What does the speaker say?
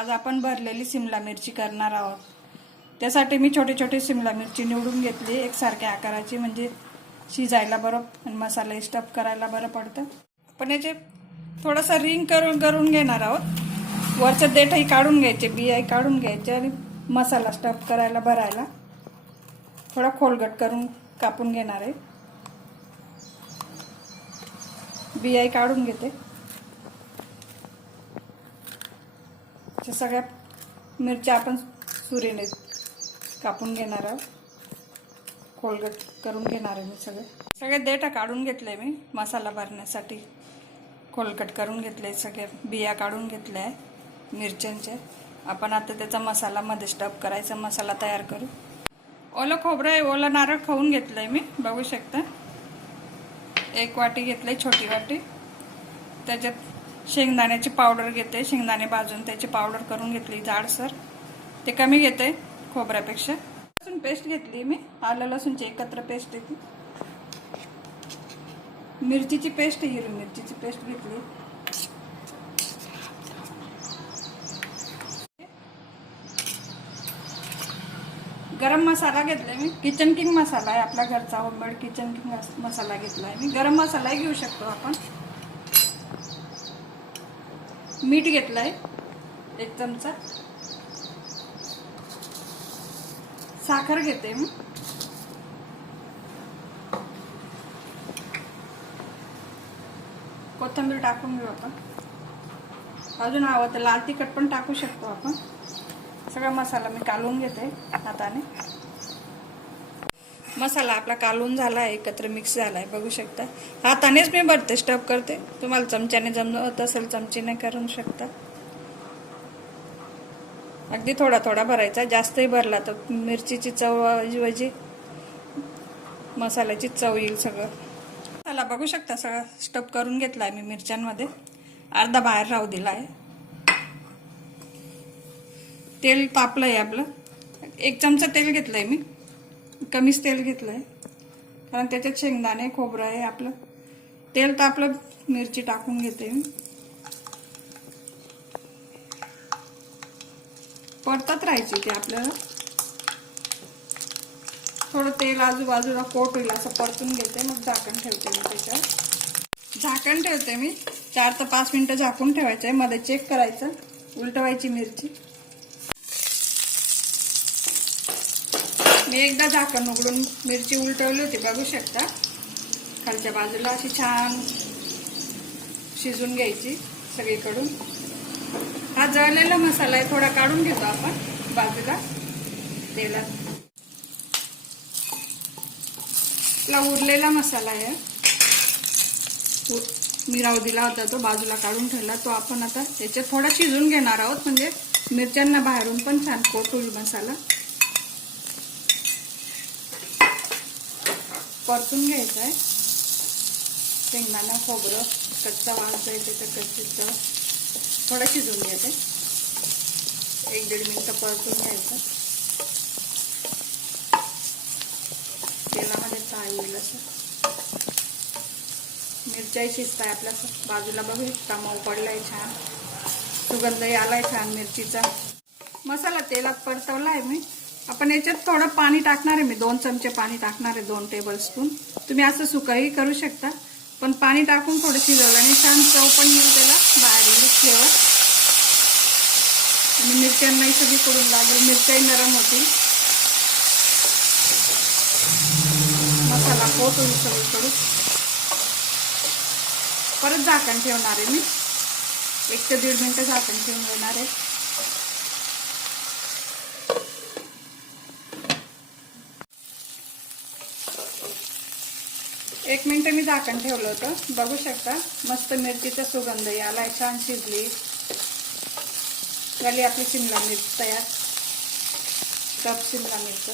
आज आपण भरलेली शिमला मिरची करणार आहोत। त्यासाठी मी छोटे छोटे शिमला मिरची निवडून घेतली, एकसारख्या आकाराची, म्हणजे शिजायला बरं आणि मसाला स्टफ करायला बरं पडतं। आपण याचे थोडासा रिंग करून घेणार आहोत। वरचं देठही काढून घ्यायचे, बियाही काढून घ्यायचे आणि मसाला स्टफ करायला भरायला थोडा खोलगट करून कापून घेणार आहे। बियाही काढून घेते। सगळ्या मिरच्या आपण सुरीने कापून घेणार आहोत, खोलगट करून घेणार आहे। मी सगळे देठ काढून घेतले, मी मसाला भरण्यासाठी खोलगट करून घेतले, सगळे बिया काढून घेतल्या आहे मिरच्यांचे। आपण आता त्याचा मसाला मध्ये स्टफ करायचा, मसाला तयार करू। ओलं खोबरं आहे, ओलं नारळ खाऊन घेतलंय मी, बघू शकता। 1 वाटी घेतली, छोटी वाटी। त्याच्यात शेंगदाण्याची पावडर घेते, शेंगदाणे भाजून त्याची पावडर करून घेतली जाडसर, ते कमी घेते खोबऱ्यापेक्षा। लसूण पेस्ट घेतली मी, आलं लसूणची एकत्र पेस्ट घेतली। मिरचीची पेस्ट, हिरवी मिरचीची पेस्ट घेतली। गरम मसाला घेतलाय मी, किचन किंग मसाला आहे आपला घरचा, होममेड किचन किंग मसाला घेतलाय मी। गरम मसालाही घेऊ शकतो आपण। मीठ घेतलंय 1 चमचा। साखर घेते मी। कोथिंबीर टाकून घेऊ आपण। अजून हवं तर लाल तिखट पण टाकू शकतो आपण। सगळा मसाला मी कालवून घेते हाताने। मसाला आपला कालवून झाला आहे, एकत्र मिक्स झाला आहे, बघू शकता। हातानेच मी भरते, स्टफ करते। तुम्हाला चमच्याने जमत असेल चमचीने करू शकता। अगदी थोडा थोडा भरायचा, जास्तही भरला तर मिरचीची चव ऐवजी मसाल्याची चव येईल सगळं। मसाला बघू शकता सगळं स्टफ करून घेतलाय मी मिरच्यांमध्ये, अर्धा बाहेर राहू दिला आहे। तेल तापलंय आपलं, 1 चमचा तेल घेतलंय मी, कमीच तेल घेतलंय कारण त्याच्यात शेंगदाणे खोबरं आहे आपलं। तेल तापलं, मिरची टाकून घेते मी। परतत राहायची ते आपल्याला, थोडं तेल आजूबाजूला कोट होईल असं परतून घेते, मग झाकण ठेवते मी त्याच्यावर। झाकण ठेवते मी 4 ते 5 मिनिटं झाकून ठेवायचंय, मध्ये चेक करायचं, उलटवायची मिरची। मी एकदा झाकण उघडून मिरची उलटवली होती, बघू शकता। खालच्या बाजूला अशी छान शिजून घ्यायची सगळीकडून। हा जळलेला मसाला आहे, थोडा काढून घेतो आपण बाजूला तेलात। आपला उरलेला मसाला आहे, मी राहू दिला होता तो बाजूला काढून ठेवला, तो आपण आता याच्यात थोडा शिजून घेणार आहोत, म्हणजे मिरच्यांना बाहेरून पण छान कोट होईल मसाला। परतून घ्यायचा आहे शेंगदाणा खोबरं, कच्चा वास जायचा तर कच्चीचं थोडं शिजून घ्यायचं, 1-1.5 मिनिटं परतून घ्यायचं। तेलामध्ये फ्राय होईल असं। मिरच्याही शिजताय आपल्या बाजूला, बघू शकता मऊ पडलाय, छान सुगंधही आलाय छान मिरचीचा। मसाला तेलात परतवला आहे मी। आपण याच्यात थोडं पाणी टाकणार आहे मी, 2 चमचे पाणी टाकणार आहे, 2 टेबलस्पून। तुम्ही असं सुकंही करू शकता, पण पाणी टाकून थोडं शिजवलं आणि छान चव पण येईल त्याला, बाहेर येईल फ्लेवर आणि मिरच्यांनाही सगळीकडून लागेल, मिरच्याही नरम होतील, मसाला कोट होईल सगळीकडून। परत झाकण ठेवणार आहे मी, 1 ते 1.5 मिनिटं झाकण ठेवून घेणार आहे। एक मिनिट मी झाकण ठेवलं होतं, बघू शकता। मस्त मिरचीचा सुगंध आलाय, छान शिजली, झाली आपली शिमला मिरच तयार। कप शिमला मिरच।